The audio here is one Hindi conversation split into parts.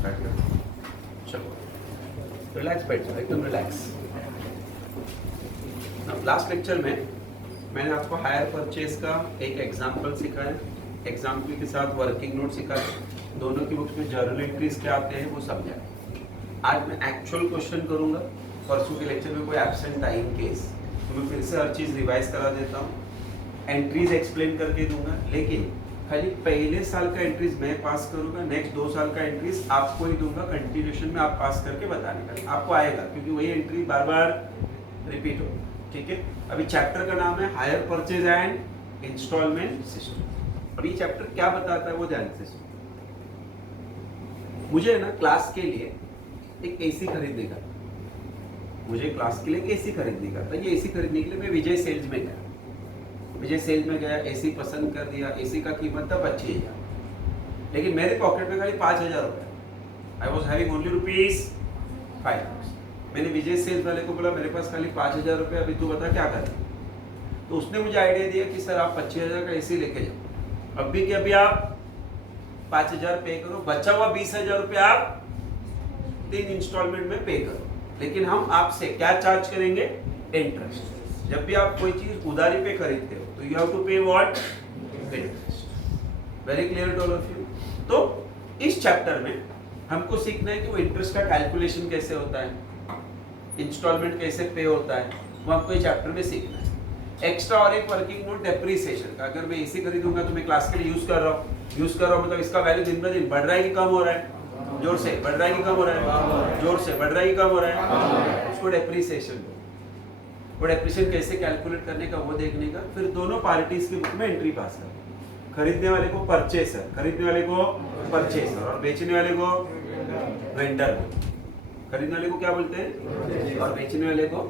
स्टार्ट कर। चलो रिलैक्स बैठ जाओ, एकदम रिलैक्स। लास्ट लेक्चर में मैंने आपको हायर परचेज का एक एग्जाम्पल सिखाया, एग्जाम्पल के साथ वर्किंग नोट सिखाया, दोनों की बुक्स में जर्नल एंट्रीज क्या आते हैं वो समझाया। आज मैं एक्चुअल क्वेश्चन करूंगा। परसों के लेक्चर में कोई एब्सेंट था इन केस, तो मैं फिर से हर चीज़ रिवाइज करा देता हूँ, एंट्रीज एक्सप्लेन करके दूंगा, लेकिन खाली पहले साल का एंट्रीज मैं पास करूंगा, नेक्स्ट 2 साल का एंट्रीज आपको ही दूंगा, कंटिन्यूशन में आप पास करके बताने का आपको आएगा, क्योंकि वही एंट्री बार बार रिपीट हो। ठीक है, अभी चैप्टर का नाम है hire purchase and instalment system. और ये चैप्टर क्या बताता है वो ध्यान से सुनो। मुझे ना क्लास के लिए एक एसी खरीदने का, मुझे क्लास के लिए एक एसी खरीदने का था। ये एसी खरीदने के लिए मैं विजय सेल्स में गया, विजय सेल्स में गया, एसी पसंद कर दिया। एसी का कीमत था 25,000, लेकिन मेरे पॉकेट में खाली 5,000 रुपये। I was having only ₹5। मैंने विजय सेल्स वाले को बोला मेरे पास खाली 5,000 रुपये, अभी तू बता क्या कर। तो उसने मुझे आइडिया दिया कि सर आप 25,000 का एसी लेके जाओ, अभी के अभी आप 5,000 पे करो, बचा हुआ 20,000 रुपये आप 3 इंस्टॉलमेंट में पे करो, लेकिन हम आपसे क्या चार्ज करेंगे? इंटरेस्ट। जब भी आप कोई चीज उधारी पे खरीदते हो तो you have to pay what? Interest. Very clear to all of you. तो इस चैप्टर में हमको सीखना है कि वो इंटरेस्ट का कैलकुलेशन कैसे होता है, इंस्टॉलमेंट कैसे पे होता है, वो हमको इस चैप्टर में सीखना है। एक्स्ट्रा और एक वर्किंग नोट डेप्रिसिएशन का। अगर मैं एसी खरीदूंगा तो मैं क्लास के लिए यूज कर रहा हूँ, मतलब इसका वैल्यू दिन ब दिन बढ़ रहा है कि कम हो रहा है? जोर से बढ़ रहा है कि कम हो रहा है? जोर से बढ़ रहा है कि कम हो रहा है? उसको डेप्रिसिएशन। वो डेप्रिसिएशन कैसे कैलकुलेट करने का वो देखने का। फिर दोनों पार्टीज के बुक में एंट्री पास कर, खरीदने वाले को परचेसर, खरीदने वाले को परचेसर, और बेचने वाले को वेंडर। खरीदने वाले को क्या बोलते हैं और बेचने वाले को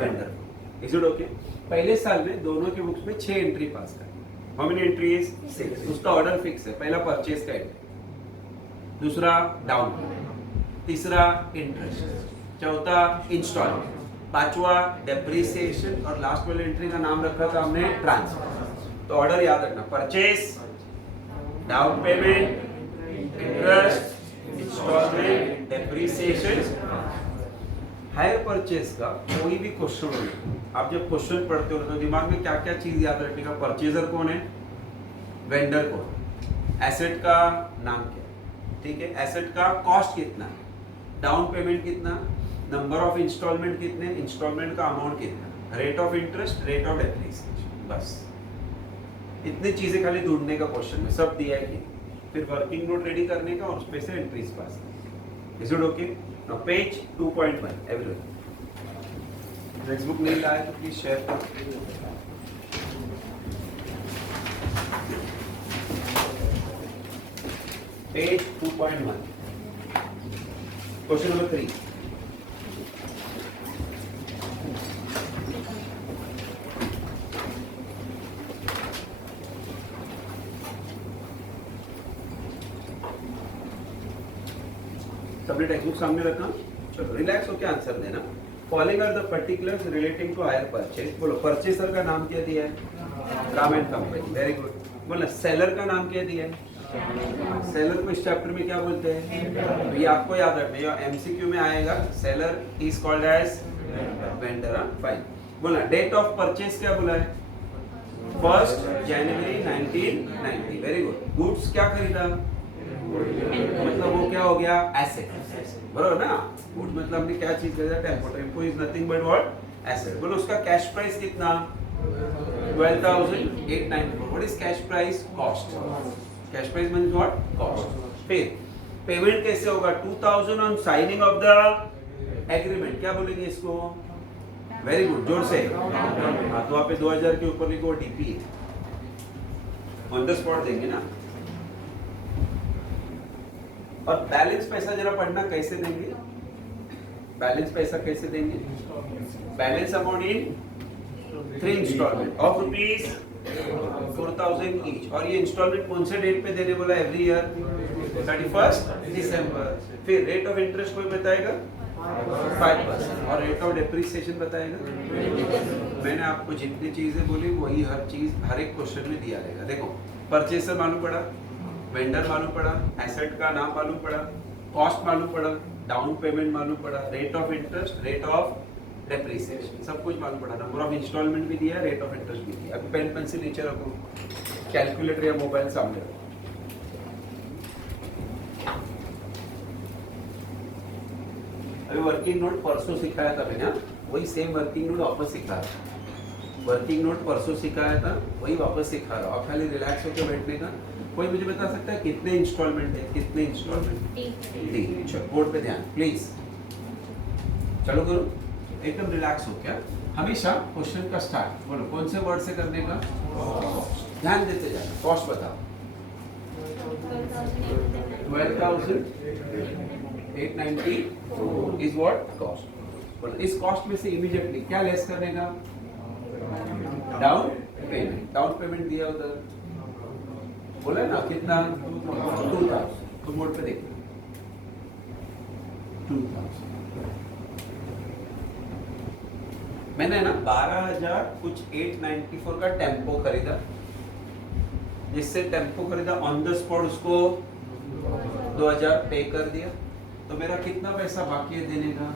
वेंडर। Is it okay? पहले साल में दोनों के बुक्स में 6 एंट्री पास कर। How many entries? 6। उसका ऑर्डर फिक्स है। पहला परचेज का एंट्री, दूसरा डाउन पेमेंट, तीसरा इंटरेस्ट, चौथा इंस्टॉलमेंट, पांचवा डेप्रिसिएशन, और लास्ट वाले एंट्री का नाम रखा था हमने ट्रांसफर। तो ऑर्डर याद रखना, purchase, down payment, interest, instalment, depreciation. Hire purchase का कोई भी क्वेश्चन हो, आप जब क्वेश्चन पढ़ते हो तो दिमाग में क्या क्या चीज याद रखने का? परचेजर कौन है, वेंडर कौन, एसेट का नाम क्या है, ठीक है, एसेट का कॉस्ट कितना है, डाउन पेमेंट कितना, नंबर ऑफ इंस्टॉलमेंट कितने, इंस्टॉलमेंट का अमाउंट कितना, rate of interest, rate of depreciation. बस इतनी चीजें खाली ढूंढने का क्वेश्चन में, सब दिया है कि फिर वर्किंग नोट रेडी करने का और उसमें से entries pass. Is it okay? Now page 2.1 everyone. Text book नहीं लाया तो प्लीज शेयर कर। Page 2.1 question number 3। सबने टेक्स्ट बुक सामने रखा, चलो रिलैक्स होकर आंसर देना। Following are the particulars relating to hire purchase. बोलो परचेसर का नाम क्या दिया है? Ram and company. Very good. बोलो सेलर का नाम क्या दिया है? सेलर को इस चैप्टर में क्या बोलते हैं? तो ये आपको याद रखना, ये एमसीक्यू में आएगा। Seller is called as vendor. Fine. बोला डेट ऑफ परचेज क्या बोला है? 1 जनवरी 1990। Very good. गुड्स क्या खरीदा? मतलब वो क्या हो गया? एसेट। बरोबर ना? गुड्स मतलब हमने क्या चीज खरीदा? Tempo. Tempo is nothing but what? Asset. बोलो उसका कैश प्राइस कितना? 12,894। What is cash price? Cost. Cash price means what? Cost. फिर पेमेंट कैसे होगा? 2,000 on signing off the agreement. क्या बोलेंगे इसको? वेरी गुड, जोर से। हाँ, तो वहाँ पे 2,000 के ऊपर लिखो डीपी, ऑन द स्पॉट देंगे ना। और बैलेंस पैसा जरा पढ़ना, कैसे देंगे? बैलेंस पैसा कैसे देंगे? Balance amount in 3 instalment of ₹4,000 each. और ये इंस्टॉलमेंट कौन से डेट पे देने बोला? एवरी ईयर 31 दिसंबर। फिर रेट ऑफ इंटरेस्ट कोई बताएगा? 5%। और रेट ऑफ डेप्रिसिएशन बताएगा? मैंने आपको जितनी चीजें बोली वही हर चीज हर एक क्वेश्चन में दिया रहेगा। देखो परचेसर मालूम पड़ा, वेंडर मालूम पड़ा, एसेट का नाम मालूम पड़ा, कॉस्ट मालूम पड़ा, डाउन पेमेंट मालूम पड़ा, rate of interest, rate of depreciation, सब कुछ मालूम पड़ा, नंबर ऑफ इंस्टॉलमेंट भी दिया, रेट ऑफ इंटरेस्ट भी दिया। अभी पेन पेंसिल नीचे रखो, कैलकुलेटर या मोबाइल सामने रखो। अभी वर्किंग नोट परसों सिखाया था मैंने, वही सेम वर्किंग नोट वापस सिखा रहा हूं। वर्किंग नोट परसों सिखाया था, वही वापस सिखा रहा हूँ। खाली रिलैक्स होकर बैठने का। कोई मुझे बता सकता है कितने इंस्टॉलमेंट है? कितने इंस्टॉलमेंट? 3। चलो बोर्ड पे ध्यान प्लीज, चलो करो एकदम रिलैक्स हो। क्या हमेशा क्वेश्चन का स्टार्ट बोलो कौन से वर्ड से करने का? ध्यान देते जाना। कॉस्ट बताओ। 12,890 इज व्हाट? कॉस्ट। बोलो इस कॉस्ट में से इमीडिएटली क्या लेस करने का? Down payment. डाउन पेमेंट दिया उधर, बोला ना कितना? 2,000। तो बोर्ड पे देखो 2,000। मैंने ना 12,000 कुछ 894 का टेम्पो खरीदा, जिससे टेम्पो खरीदा ऑन द स्पॉट उसको 2,000 पे कर दिया। तो मेरा कितना पैसा बाकी है देने का?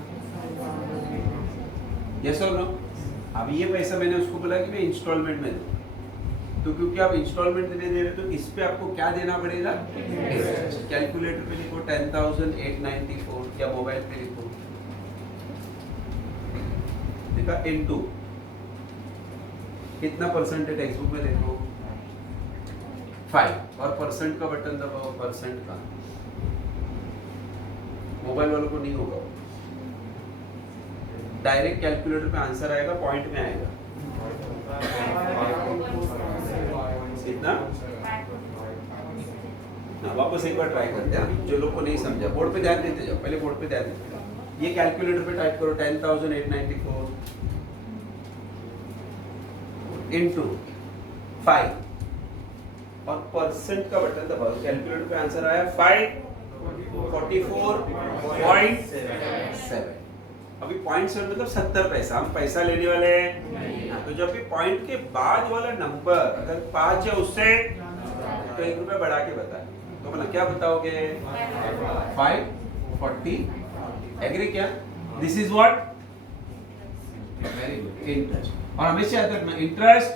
यस और नो? अब ये पैसा मैंने उसको बोला कि मैं इंस्टॉलमेंट में दूं, तो क्योंकि आप इंस्टॉलमेंट देने दे रहे तो इस पे आपको क्या देना पड़ेगा? कैलकुलेटर पे लिखो 10,894 या मोबाइल पे लिखो, देखा इनटू कितना परसेंट है टेक्स्ट बुक में देखो 5, और परसेंट का बटन दबाओ, परसेंट का। मोबाइल वालों को नहीं होगा, डायरेक्ट कैलकुलेटर पे आंसर आएगा, पॉइंट में आएगा कितना? वापस एक बार ट्राई करते हैं, जो लोग को नहीं समझा। बोर्ड पे ध्यान देते जाओ, पहले बोर्ड पे ध्यान देते जाओ। ये कैलकुलेटर पे टाइप करो 10,894 इनटू 5, और परसेंट का बटन दबाओ, कैलकुलेटर पे आंसर आया 544.7। अभी 0.7 मतलब 70 पैसा, हम पैसा लेने वाले हैं। तो जब भी पॉइंट के बाद वाला नंबर अगर 5 है उससे तो 1 रुपया बढ़ा के बता, तो बोला क्या बताओगे? 540। एग्री क्या? This is what? Very good. Interest. और हमेशा याद रखना इंटरेस्ट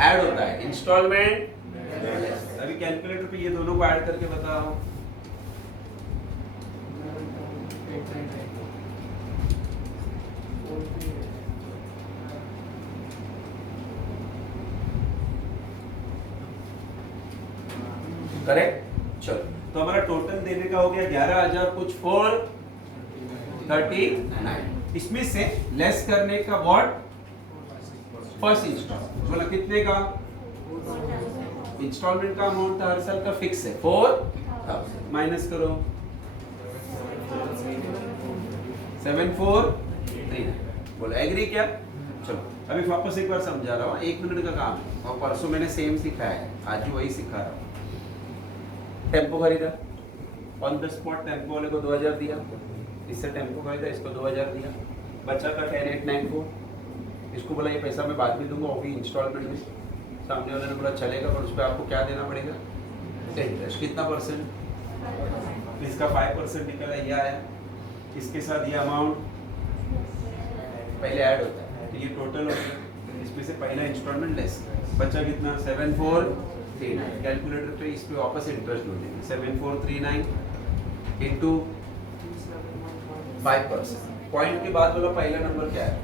ऐड होता है, इंस्टॉलमेंट। अभी कैलकुलेटर पे ये दोनों को ऐड करके बताओ। करेक्ट। चलो तो हमारा टोटल देने का हो गया 11,000 कुछ 439। इसमें से लेस करने का व्हाट? First instalment. बोला कितने का? इंस्टॉलमेंट का अमाउंट हर साल का फिक्स है 4,000, माइनस करो 7,439। बोला एग्री क्या? चलो अभी वापस एक बार समझा रहा हूँ, 1 मिनट का काम है, और परसों मैंने सेम सिखाया है, आज भी वही सिखा रहा हूँ। टेम्पो खरीदा, ऑन द स्पॉट टेम्पो वाले को 2,000 दिया, इससे टेम्पो खरीदा, इसको 2,000 दिया, बचा का 10,894। इसको बोला ये पैसा मैं बाद में दूंगा, वो भी इंस्टॉलमेंट में। सामने वाले ने बोला चलेगा, पर उस पर आपको क्या देना पड़ेगा? इंटरेस्ट। कितना परसेंट? इसका 5% निकला, ये आया। इसके साथ ये अमाउंट पहले ऐड होता है, तो ये टोटल हो गया। इसमें से पहला इंस्टॉलमेंट लेस, बचा कितना? 7,439। कैलकुलेटर पे इस पे वापस इंटरेस्ट हो जाएगी, 7,439 इंटू 5%। पॉइंट के बाद वाला पहला नंबर क्या है?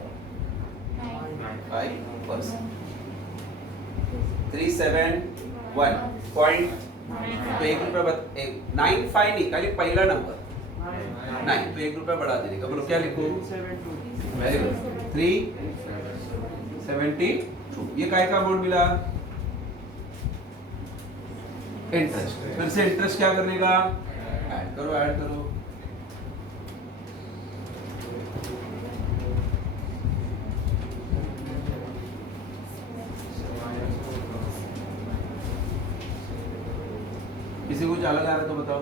5%। 371 पॉइंट, तो 1 रुपया 95 नहीं, खाली पहला नंबर 9, तो 1 रुपया बढ़ा देने का। बोलो क्या लिखो? Very good. 372। ये काय का अमाउंट मिला? इंटरेस्ट। फिर से इंटरेस्ट क्या करने का? ऐड करो, ऐड करो। किसी को अलग आ रहा है तो बताओ।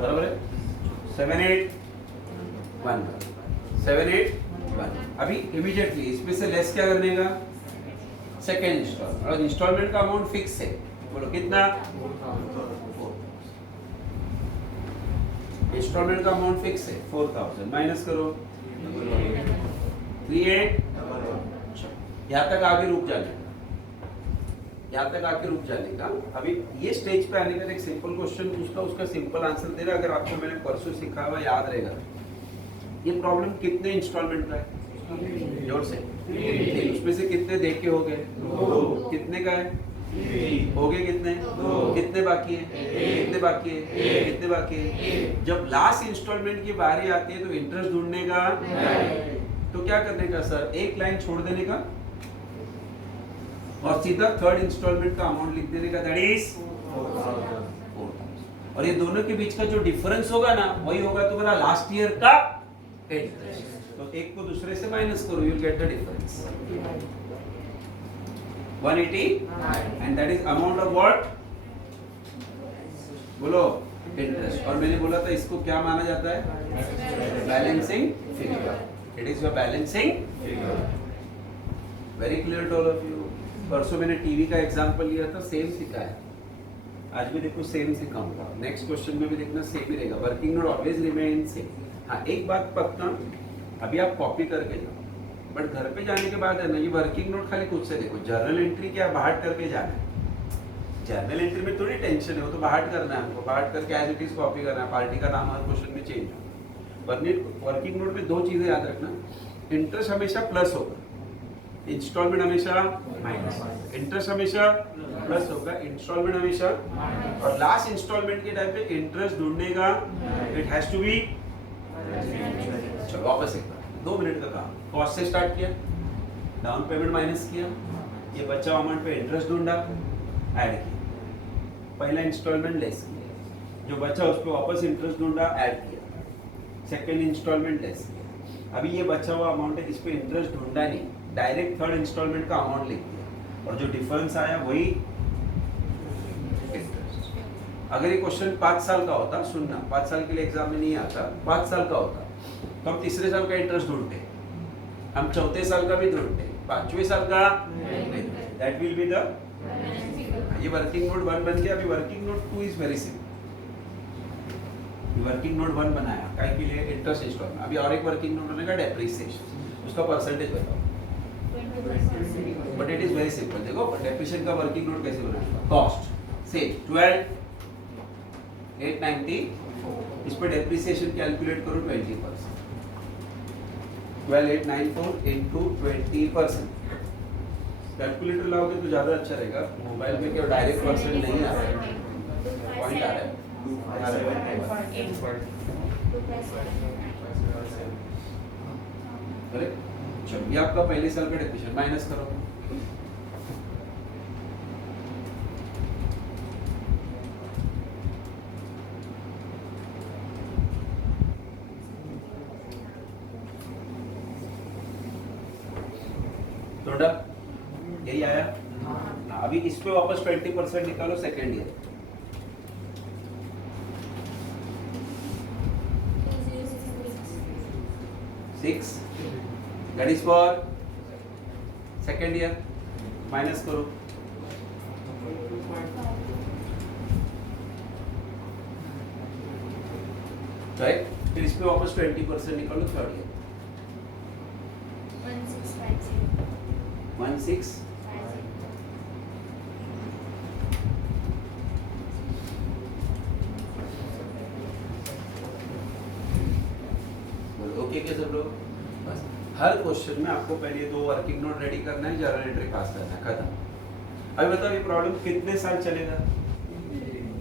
बराबर है? 7,811 7,811। अभी इमीडिएटली इसमें से लेस क्या करने का? सेकेंड इंस्टॉलमेंट, और इंस्टॉलमेंट का अमाउंट फिक्स है। बोलो कितना? 4। इंस्टॉलमेंट का अमाउंट फिक्स है 4000, माइनस करो 38, यहाँ तक आगे रुक जाने का, यहाँ तक आके रुक जाने का। अभी ये स्टेज पे आने का एक सिंपल क्वेश्चन पूछता, उसका सिंपल आंसर दे रहा। अगर आपको मैंने परसों सिखा हुआ याद रहेगा, ये प्रॉब्लम कितने इंस्टॉलमेंट का है? जोर से। उसमें से कितने देख के हो गए? कितने का है? हो गए कितने? कितने बाकी है? कितने बाकी है? कितने बाकी है? जब लास्ट इंस्टॉलमेंट की बारी आती है तो इंटरेस्ट ढूंढने का, तो क्या करने का सर? एक लाइन छोड़ देने का और सीधा थर्ड इंस्टॉलमेंट का अमाउंट लिख देने का, दैट इज 4000। और ये दोनों के बीच का जो डिफरेंस होगा ना, वही होगा तुम्हारा लास्ट ईयर का इंटरेस्ट। तो एक को दूसरे से माइनस करो, you will get the difference 180, and that is amount of what? बोलो, इंटरेस्ट। और मैंने बोला था इसको क्या माना जाता है? Balancing figure. It is your balancing figure. Very clear to all of you. परसों मैंने टीवी का एग्जांपल लिया था, सेम सिखाया। आज भी देखो सेम सिखाऊंगा। नेक्स्ट क्वेश्चन में भी देखना सेम ही रहेगा। Working note always remain same. हाँ, एक बात पक्का, अभी आप कॉपी करके जाओ, बट घर पे जाने के बाद है ना, ये वर्किंग नोट खाली खुद से देखो। जर्नल एंट्री क्या बाहर करके जाना है। जर्नल एंट्री में थोड़ी टेंशन है, वो तो बाहर करना है हमको। बाहर करके एज इट इज कॉपी करना है। पार्टी का नाम हर क्वेश्चन में चेंज हो। वर्किंग नोट में दो चीजें याद रखना, इंटरेस्ट हमेशा प्लस होगा, इंस्टॉलमेंट हमेशा माइनस। इंटरेस्ट हमेशा प्लस होगा, इंस्टॉलमेंट हमेशा, और लास्ट इंस्टॉलमेंट के टाइम पे इंटरेस्ट ढूंढने का, इट हैज टू बी। चलो वापस एक बार, 2 मिनट का काम। कॉस्ट से स्टार्ट किया, डाउन पेमेंट माइनस किया, ये बचा अमाउंट पे इंटरेस्ट ढूंढा, ऐड किया, पहला इंस्टॉलमेंट लेस किया, जो बचा उस पर वापस इंटरेस्ट ढूंढा, ऐड किया, सेकेंड इंस्टॉलमेंट लेस किया। अभी ये बचा हुआ अमाउंट है, इस पे इंटरेस्ट ढूंढा नहीं, डायरेक्ट थर्ड इंस्टॉलमेंट का अमाउंट लिख दिया, और जो डिफरेंस आया वही इंटरेस्ट। अगर ये क्वेश्चन 5 साल का होता, सुनना, 5 साल के लिए एग्जाम में नहीं आता, 5 साल का होता तो हम तीसरे साल का इंटरेस्ट ढूंढते, हम चौथे साल का भी ढूंढते, 5वें साल का दैट विल बी द। ये वर्किंग नोट 1 बन गया। अभी working note 2 is very simple. Working note 1 बनाया काय के लिए? Interest installment. अभी और एक वर्किंग नोट बनेगा डेप्रिसिएशन, उसका परसेंटेज बताओ। But it is very simple. देखो डेप्रिसिएशन का वर्किंग नोट कैसे बनाएगा? कॉस्ट से 12,890, इस पर डेप्रिसिएशन कैलकुलेट करो 20%। 12,894 इनटू 20%। कैलकुलेटर लाओगे तो ज्यादा अच्छा रहेगा। मोबाइल में क्या डायरेक्ट परसेंट नहीं आ रहा है, पॉइंट आ रहा है। अरे चलो, ये आपका पहले साल का डेप्रिसिएशन, माइनस करो। थोड़ा यही आया ना। अभी इस पे वापस 20% निकालो second year. 6 that is for second year, minus करो। राइट, फिर इस पे वापस 20% निकालो थर्ड ईयर। 1650। ओके क्या सब लोग? बस हर क्वेश्चन में आपको पहले 2 वर्किंग नोट रेडी करना है, जर्नल एंट्री पास करना है, खत्म। अभी बताओ ये प्रॉब्लम कितने साल चलेगा?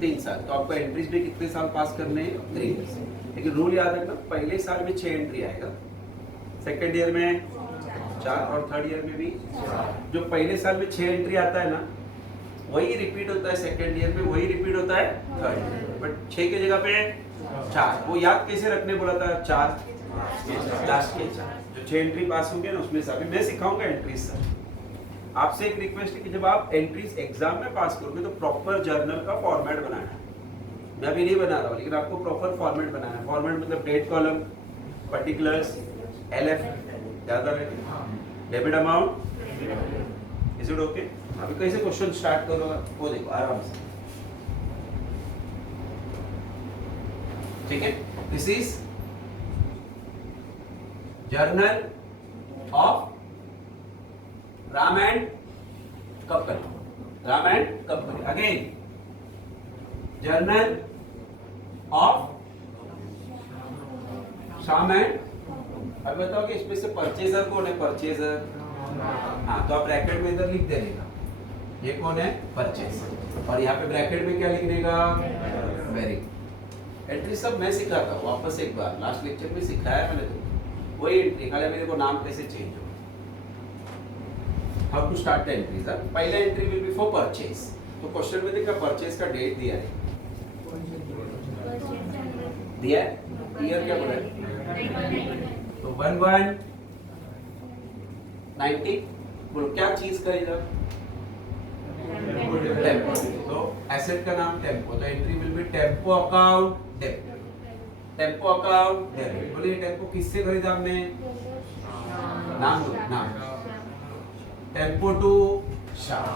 3 साल। तो आपको एंट्रीज भी कितने साल पास करने हैं? 3 इयर्स। लेकिन रूल याद रखना, पहले साल में 6 एंट्री आएगा, सेकेंड ईयर में 4 और थर्ड ईयर में भी 4। जो पहले साल में 6 एंट्री आता है ना, वही रिपीट होता है सेकेंड ईयर में, वही रिपीट होता है थर्ड ईयर में। बट 6 की जगह पे 4। वो याद कैसे रखने बोला था? 4 लास्ट के 4 जो 6 एंट्री पास होंगे ना, उसमें से अभी मैं सिखाऊंगा एंट्रीज सर। आपसे एक रिक्वेस्ट है कि जब आप एंट्रीज एग्जाम में पास करोगे तो प्रॉपर जर्नल का फॉर्मेट बनाना है। मैं अभी नहीं बना रहा हूँ, लेकिन आपको प्रॉपर फॉर्मेट बनाना है। फॉर्मेट मतलब डेट कॉलम, पर्टिकुलर्स, LF, ज्यादा debit amount. Is it okay? अभी कैसे क्वेश्चन स्टार्ट करोगे वो देखो आराम से। ठीक है, this is journal of Ram and company, Ram and company. Again journal of Shyam and, अब बताओ कि इसमें से परचेजर कौन है? परचेजर, हाँ, तो आप ब्रैकेट में इधर लिख देगा, ये कौन है? परचेज। और यहाँ पे ब्रैकेट में क्या लिखने का? वेरी। एंट्री सब मैं सिखाता हूँ, वापस एक बार लास्ट लेक्चर में सिखाया मैंने तो वही एंट्री, खाली मेरे को नाम कैसे चेंज हो। How to start the entries. पहला entry will be for purchase. तो क्वेश्चन में देखा परचेज का डेट दिया है, दिया है, ईयर क्या बोला है? तो 1190, बोलो क्या चीज खरीदा? टेम्पो। तो एसेट का नाम टेम्पो, तो entry will B tempo account debit, tempo account debit. बोले टेम्पो किससे खरीदा हमने? नाम दो, नाम टेम्पो टू श्याम,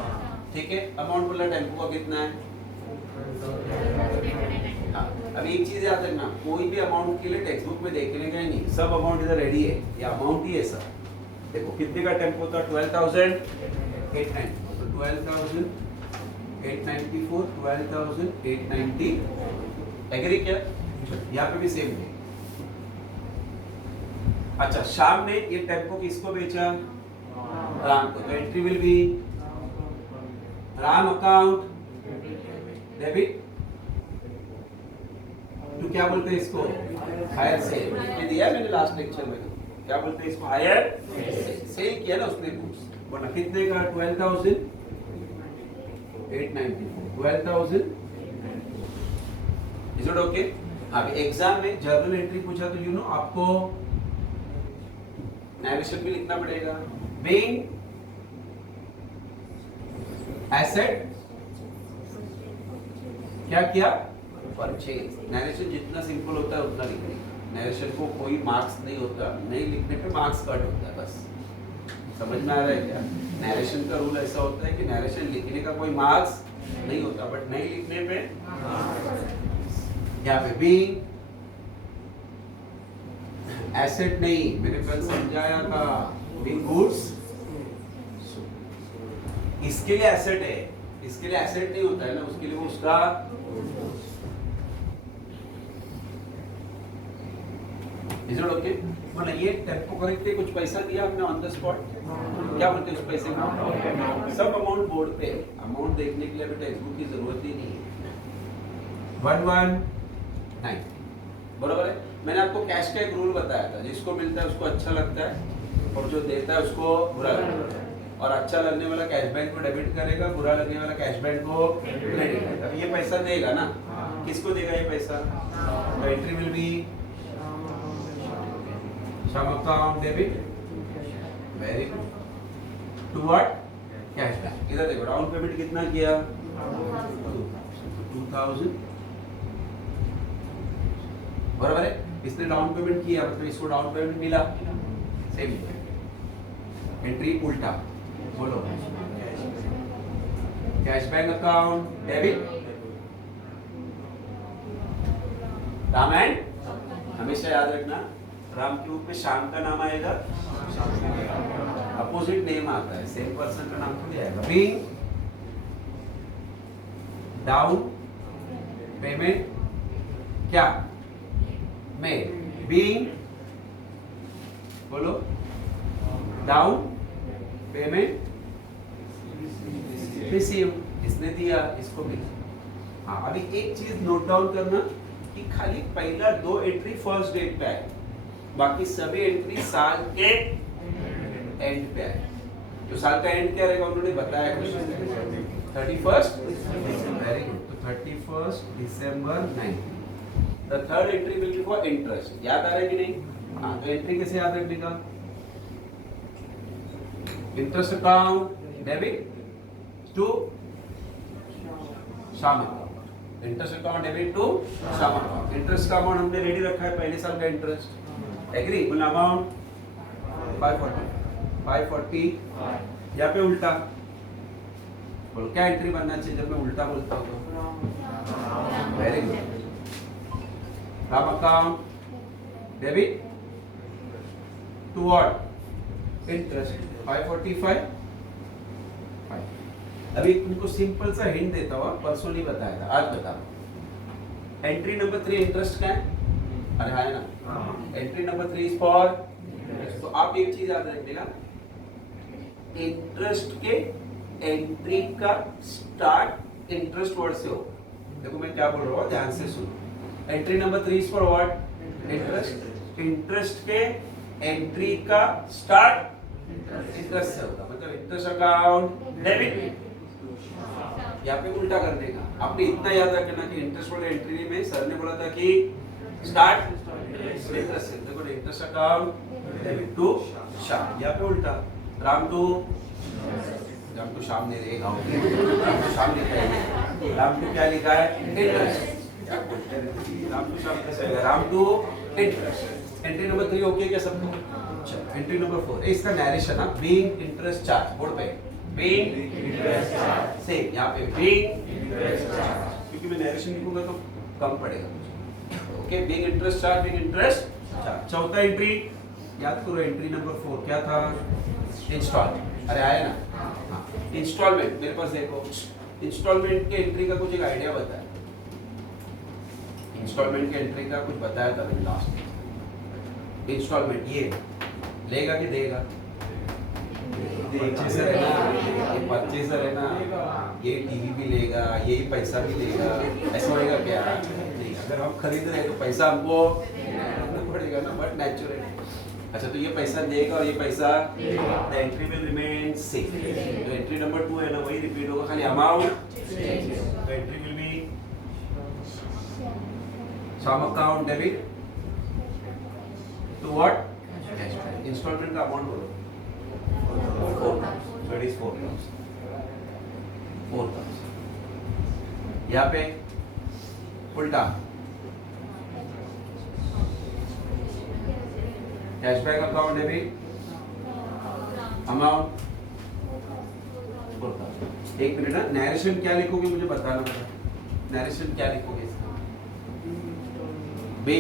ठीक है। अमाउंट बोला टेम्पो का कितना है? अभी एक चीज याद रखना, कोई भी अमाउंट के लिए टेक्स्ट बुक में देखने का ही नहीं, सब अमाउंट इधर रेडी है, ये अमाउंट ही है सर। देखो कितने का टेम्पो था? 12,890, तो 12,894, 12,890, एग्री क्या? यहाँ पे भी सेम है। अच्छा, शाम ने ये टेम्पो किसको बेचा? राम को, तो entry will be Ram account debit तो क्या बोलते हैं इसको? Hire sale. ये दिया मैंने लास्ट लेक्चर में, क्या बोलते हैं इसको? हायर सेल किया ना उसने गुड्स, बोला कितने का? 12,894, 12,000। Is it okay? अभी एग्जाम में जर्नल एंट्री पूछा तो यू नो आपको नैरेशन भी लिखना पड़ेगा। बीइंग एसेट क्या किया? परचेज। नैरेशन जितना सिंपल होता है उतना लिखने, नैरेशन को कोई मार्क्स नहीं होता, नहीं लिखने पे मार्क्स कट होता है, बस समझ में आ रहा है क्या? नैरेशन का रूल ऐसा होता है कि नैरेशन लिखने का कोई मार्क्स नहीं होता, बट नहीं लिखने पे यहाँ पे बीइंग एसेट नहीं, मैंने कल समझाया था, बीइंग गुड्स इसके लिए एसेट है, इसके लिए एसेट नहीं होता है ना, उसके लिए वो उसका इज इट ओके? मतलब ये टेम्पो करेक्ट के कुछ पैसा दिया हमने ऑन द स्पॉट, क्या बोलते हैं उस पैसे का? सब अमाउंट बोर्ड पे, अमाउंट देखने के लिए अभी टेक्स्ट बुक की जरूरत ही नहीं है। 119 बरोबर है। मैंने आपको कैश का एक रूल बताया था, जिसको मिलता है उसको अच्छा लगता है और जो देता है उसको बुरा लगता है, और अच्छा लगने वाला कैश बैंक को डेबिट करेगा, बुरा लगने वाला कैश बैंक को क्रेडिट करेगा। अब ये पैसा देगा ना, किसको देगा ये पैसा? तो entry will be Shyam account debit, very good, to what? Cash bank. इधर देखो डाउन पेमेंट कितना किया? 2000, बराबर है। इसने डाउन पेमेंट किया, मतलब इसको डाउन पेमेंट मिला, सेम एंट्री उल्टा, बोलो cash bank account debit, Ram and, हमेशा याद रखना राम के ऊपर श्याम का नाम आएगा, अपोजिट नेम आता है, सेम पर्सन का नाम थोड़ी आएगा। बीइंग डाउन पेमेंट क्या? मेड, बीइंग बोलो डाउन पेमेंट रिसीव, इसने दिया इसको भी। हाँ, अभी एक चीज नोट डाउन करना कि खाली पहला दो एंट्री फर्स्ट डेट पे है, बाकी सभी एंट्री साल के एंड पे है। तो साल का एंड क्या रहेगा उन्होंने बताया क्वेश्चन में, 31st, वेरी गुड, तो 31st December 19। The third entry will be for interest. याद आ रहा है कि नहीं? हाँ, तो एंट्री कैसे याद रखने का? Interest account debit to Shyam account, interest account debit to Shyam account. Interest का अमाउंट हमने रेडी रखा है, पहले साल का इंटरेस्ट, एग्री? बोला अमाउंट 540, यहाँ पे उल्टा बोलो क्या एंट्री बनना चाहिए जब मैं उल्टा बोलता हूँ? Very good, from account debit to what interest 545 अभी तुमको सिंपल सा हिंट देता हूँ, परसों नहीं बताया था, आज बता। एंट्री नंबर 3 इंटरेस्ट का है, अरे है ना, एंट्री नंबर 3 इज फॉर, तो आप एक चीज याद रखिएगा, इंटरेस्ट के एंट्री का स्टार्ट इंटरेस्ट वर्ड से हो। देखो मैं क्या बोल रहा हूँ, ध्यान से सुनो। Entry number 3 is for what, interest. Interest के एंट्री का स्टार्ट इंटरेस्ट से होगा, मतलब इंटरेस्ट अकाउंट डेबिट। यहाँ पे उल्टा करने का, आपने इतना याद रखना कि इंटरेस्ट वाले एंट्री में सर ने बोला था कि स्टार्ट इंटरेस्ट से, देखो इंटरेस्ट अकाउंट डेबिट टू शाम, यहाँ पे उल्टा राम टू शाम नहीं रहेगा, राम टू शाम लिखा है, राम टू क्या लिखा है इंटरेस्ट, राम टू शाम कैसे आएगा, Ram to interest. Entry number 3 okay क्या सबको? एंट्री नंबर 4 इसका नैरेशन है, बीइंग इंटरेस्ट चार्ज, बोर्ड पे बीइंग इंटरेस्ट चार्ज से, यहाँ पे बीइंग इंटरेस्ट चार्ज, क्योंकि मैं नैरेशन लिखूंगा तो कम पड़ेगा मुझे। Okay, being interest charge, being interest charge. चौथा एंट्री याद करो, एंट्री नंबर 4 क्या था, इंस्टॉलमेंट, अरे आया ना, हाँ इंस्टॉलमेंट। मेरे पास देखो इंस्टॉलमेंट के एंट्री का कुछ एक आइडिया बताया, इंस्टॉलमेंट के एंट्री का कुछ बताया था मैंने लास्ट में। इंस्टॉलमेंट ये लेगा कि देगा, परचेसर है ना, ये परचेसर है ना, ये टीवी भी लेगा, यही पैसा भी लेगा, ऐसा होएगा क्या? नहीं, अगर हम खरीद रहे हैं तो पैसा हमको देना पड़ेगा ना, बट नेचुरल। अच्छा, तो ये पैसा देगा और ये पैसा, the entry will remain same. तो एंट्री नंबर 2 है ना, वही रिपीट होगा, खाली अमाउंट, तो entry will be Shyam account debit to what, installment का अमाउंट बोलो 4,000, so it is 4,000। यहाँ पे उल्टा कैशबैक अकाउंट डेबिट अमाउंट 4,000। एक मिनट ना, नैरेशन क्या लिखोगे मुझे बताना पड़ेगा, नैरेशन क्या लिखोगे इसका? बी